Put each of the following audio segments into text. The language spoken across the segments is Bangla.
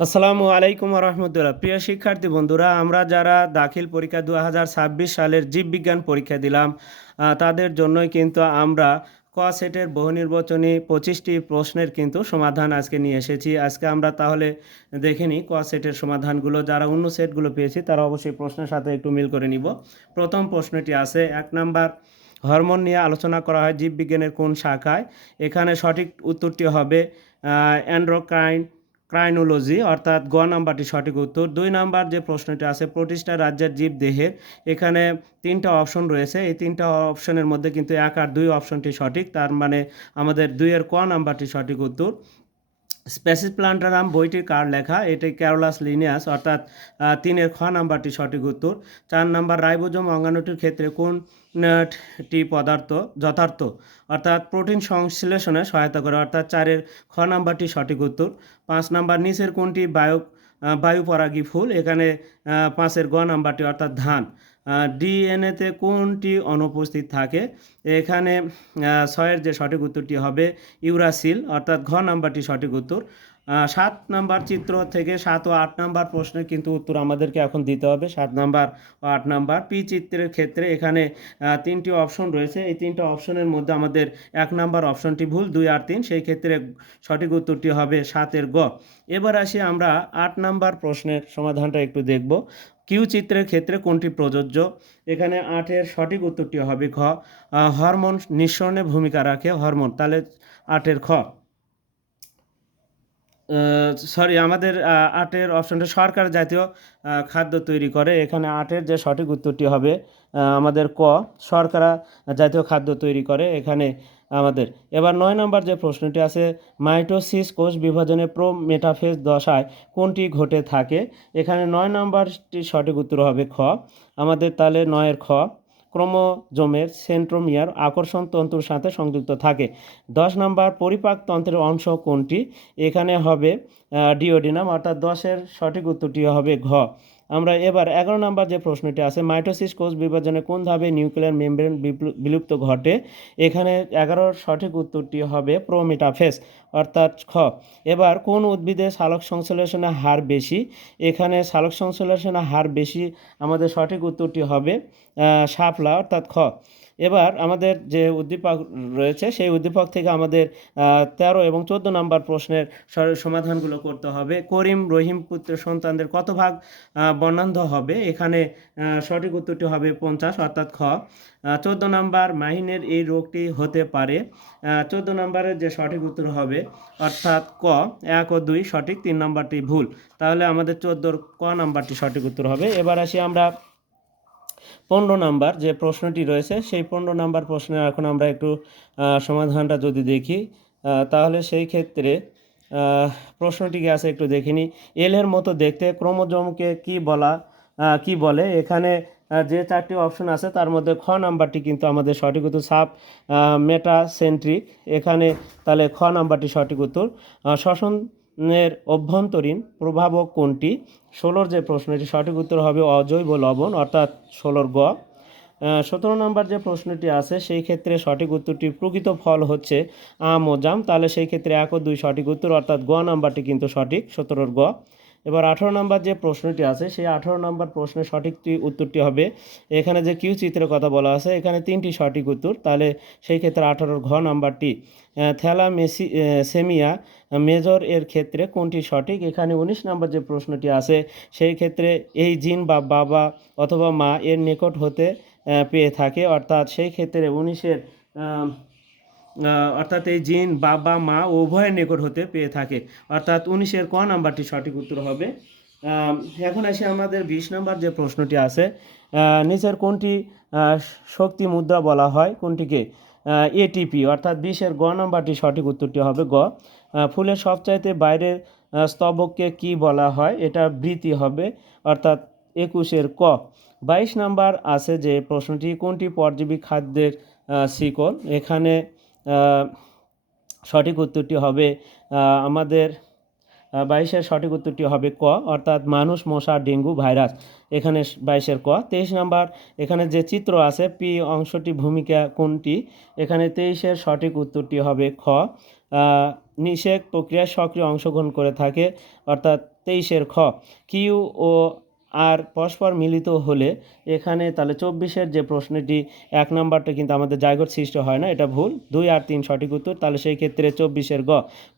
আসসালামু আলাইকুম রহমতুল্লাহ। প্রিয় শিক্ষার্থী বন্ধুরা, আমরা যারা দাখিল পরীক্ষা 2026 সালের জীববিজ্ঞান পরীক্ষা দিলাম, তাদের জন্যই কিন্তু আমরা ক সেটের বহু নির্বাচনী 25টি প্রশ্নের কিন্তু সমাধান আজকে নিয়ে এসেছি। আজকে আমরা তাহলে দেখে নিই ক সেটের সমাধানগুলো। যারা অন্য সেটগুলো পেয়েছি তারা অবশ্যই প্রশ্নের সাথে একটু মিল করে নিব। প্রথম প্রশ্নটি আছে 1 নাম্বার, হরমোন নিয়ে আলোচনা করা হয় জীববিজ্ঞানের কোন শাখায়? এখানে সঠিক উত্তরটি হবে অ্যান্ড্রোক্রাইন ক্রাইনোলজি, অর্থাৎ গ নাম্বারটি সঠিক উত্তর। 2 নাম্বার যে প্রশ্নটি আছে প্রতিষ্ঠা রাজ্যের জীব দেহের, এখানে 3টা অপশন রয়েছে। এই 3টা অপশনের মধ্যে কিন্তু 1 আর 2 অপশনটি সঠিক, তার মানে আমাদের 2 এর ক নাম্বারটি সঠিক উত্তর। স্পেসিস প্লান্টারাম বইটি কার লেখা? এটি ক্যারোলাস লিনিয়াস, অর্থাৎ 3 এর খ নাম্বারটি সঠিক উত্তর। 4 নাম্বার, রাইবোজোম অঙ্গাণুটির ক্ষেত্রে কোনটি পদার্থ যথার্থ, অর্থাৎ প্রোটিন সংশ্লেষণে সহায়তা করে, অর্থাৎ 4 এর খ নাম্বারটি সঠিক উত্তর। 5 নাম্বার, নিচের কোনটি বায়ুপরাগী ফুল? এখানে 5 এর গ নাম্বারটি, অর্থাৎ ধান। ডিএনএতে কোনটি অনুপস্থিত থাকে? এখানে 6 এর যে সঠিক উত্তরটি হবে ইউরাসিল, অর্থাৎ ঘ নাম্বারটি সঠিক উত্তর। 7 নাম্বার চিত্র থেকে 7 ও 8 নাম্বার প্রশ্নের কিন্তু উত্তর আমাদেরকে এখন দিতে হবে। 7 নাম্বার ও 8 নাম্বার পি চিত্রের ক্ষেত্রে এখানে 3টি অপশন রয়েছে। এই 3টা অপশনের মধ্যে আমাদের 1 নাম্বার অপশনটি ভুল, 2 আর 3, সেই ক্ষেত্রে সঠিক উত্তরটি হবে 7 এর গ। এবার আসি আমরা 8 নাম্বার প্রশ্নের সমাধানটা একটু দেখব। কিউ চিত্রের ক্ষেত্রে কোনটি প্রযোজ্য? এখানে 8 এর সঠিক উত্তরটি হবে ঘ, হরমোন নিঃসরণে ভূমিকা রাখে হরমোন, তাহলে 8 এর খ। আমাদের 8 এর অপশনটা সরকার জাতীয় খাদ্য তৈরি করে, এখানে 8 এর যে সঠিক উত্তরটি হবে আমাদের ক, শর্করা জাতীয় খাদ্য তৈরি করে এখানে আমাদের। এবার 9 নম্বর যে প্রশ্নটি আছে, মাইটোসিস কোষ বিভাজনে প্রোমেটাফেজ দশায় কোনটি ঘটে থাকে? এখানে 9 নম্বরটি সঠিক উত্তর হবে খ আমাদের, তাহলে 9 এর খ। ক্রোমোজোমের সেন্ট্রোমিয়ার আকর্ষণ তন্তুর সাথে সংযুক্ত থাকে। 10 নম্বর, পরিপাকতন্ত্রের অংশ কোনটি? এখানে হবে ডিওডিনাম, অর্থাৎ 10 এর সঠিক উত্তরটি হবে ঘ। আমরা এবার 11 নম্বর যে প্রশ্নটি আছে, মাইটোসিস কোষ বিভাজনে কোন ধাপে নিউক্লিয়ার মেমব্রেন বিলুপ্ত ঘটে? এখানে 11 সঠিক উত্তরটি হবে প্রোমেটাফেজ, অর্থাৎ খ। এবার কোন উদ্ভিদে সালোক সংশ্লেষণের হার বেশি? এখানে সালোক সংশ্লেষণের হার বেশি, আমাদের সঠিক উত্তরটি হবে শাপলা, অর্থাৎ খ। এবার আমাদের যে উদ্দীপক রয়েছে সেই উদ্দীপক থেকে আমাদের 13 এবং 14 নম্বর প্রশ্নের সমাধানগুলো করতে হবে। করিম রহিম পুত্র সন্তানদের কত ভাগ বর্ণান্ধ হবে? এখানে সঠিক উত্তরটি হবে 50, অর্থাৎ খ। 14 নম্বর, মাহিনের এই রোগটি হতে পারে? 14 নম্বরের যে সঠিক উত্তর হবে অর্থাৎ ক, 1 ও 2 সঠিক, 3 নম্বরটি ভুল, তাহলে আমাদের 14 ক নাম্বারটি সঠিক উত্তর হবে। এবার আসি আমরা 15 নাম্বার যে প্রশ্নটি রয়েছে সেই 15 নাম্বার প্রশ্নের এখন আমরা একটু সমাধানটা যদি দেখি, তাহলে সেই ক্ষেত্রে প্রশ্নটিকে আছে একটু দেখিনি। এলের মতো দেখতে ক্রোমোজোমকে কি বলে? এখানে যে 4টি অপশন আছে তার মধ্যে খ নাম্বারটি কিন্তু আমাদের সঠিক উত্তর, সাব মেটাসেন্ট্রিক, এখানে তাহলে খ নাম্বারটি সঠিক উত্তর। শ্বসনের অভ্যন্তরীণ প্রভাবক কোনটি? 16 যে প্রশ্নটি সঠিক উত্তর হবে অজৈব লবণ, অর্থাৎ 16 গ। 17 নম্বর যে প্রশ্নটি আছে সেই ক্ষেত্রে সঠিক উত্তরটি প্রকৃত ফল হচ্ছে আম ও জাম, তাহলে সেই ক্ষেত্রে 1 ও 2 সঠিক উত্তর, অর্থাৎ গ নাম্বারটি কিন্তু সঠিক, 17 গ। এবার 18 নম্বর যে প্রশ্নটি আছে সেই 18 নম্বর প্রশ্নের সঠিক উত্তরটি হবে, এখানে যে কিউ চিত্রের কথা বলা আছে এখানে 3টি সঠিক উত্তর, তাহলে সেই ক্ষেত্রে 18 ঘ নাম্বারটি। সেমিয়া মেজর এর ক্ষেত্রে কোনটি সঠিক? এখানে 19 নম্বর যে প্রশ্নটি আছে সেই ক্ষেত্রে এই জিন বা বাবা অথবা মা এর নিকট হতে পেয়ে থাকে, অর্থাৎ সেই ক্ষেত্রে 19-এর অর্থাৎ এই জিন বাবা মা উভয়ের নিকট হতে পেয়ে থাকে, অর্থাৎ 19-এর ক নাম্বারটি সঠিক উত্তর হবে। এখন আসি আমাদের 20 নম্বর যে প্রশ্নটি আছে, নিচের কোনটি শক্তি মুদ্রা বলা হয় কোনটিকে? এটিপি, অর্থাৎ 20-এর গ নাম্বারটি সঠিক উত্তরটি হবে গ। ফুলের সবচাইতে বাইরের স্তবককে কি বলা হয়? এটা বৃতি হবে, অর্থাৎ 21-এর ক। 22 নাম্বার আছে যে প্রশ্নটি, কোনটি পরজীবী খাদ্যের শিকড়? এখানে সঠিক উত্তরটি হবে আমাদের 22-এর সঠিক উত্তরটি হবে ক, অর্থাৎ মানুষ, মশা, ডেঙ্গু, ভাইরাস, এখানে 22-এর ক। 23 নাম্বার, এখানে যে চিত্র আছে পি অংশটি ভূমিকা কোনটি? এখানে 23-এর সঠিক উত্তরটি হবে খ, নিষেক প্রক্রিয়ায় সক্রিয় অংশগ্রহণ করে থাকে, অর্থাৎ 23-এর খ। কিউ ও আর পরস্পর মিলিত হলে এখানে তাহলে 24-এর যে প্রশ্নটি 1 নাম্বারটা কিন্তু আমাদের জায়গোট সৃষ্টি হয় না, এটা ভুল। 2 আর 3 সঠিক উত্তর, তাহলে সেই ক্ষেত্রে 24-এর গ।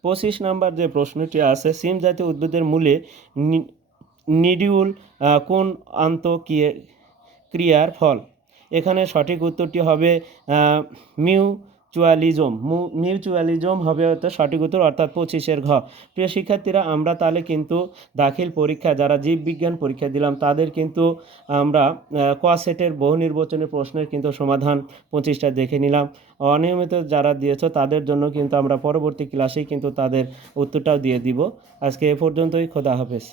25 নাম্বার যে প্রশ্নটি আছে, সিম জাতীয় উদ্ভিদের মূলে নিডিউল কোন আন্তঃক্রিয়ার ফল? এখানে সঠিক উত্তরটি হবে মিউচুয়ালিজম হবে হয়তো সঠিক উত্তর, অর্থাৎ 25-এর ঘ। প্রিয় শিক্ষার্থীরা, আমরা তাহলে কিন্তু দাখিল পরীক্ষা যারা জীববিজ্ঞান পরীক্ষা দিলাম তাদের কিন্তু আমরা ক সেটের বহু নির্বাচনী প্রশ্নের কিন্তু সমাধান 25টা দেখে নিলাম। অনিয়মিত যারা দিয়েছো তাদের জন্য কিন্তু আমরা পরবর্তী ক্লাসেই কিন্তু তাদের উত্তরটাও দিয়ে দিব। আজকে এ পর্যন্তই, খোদা হাফেজ।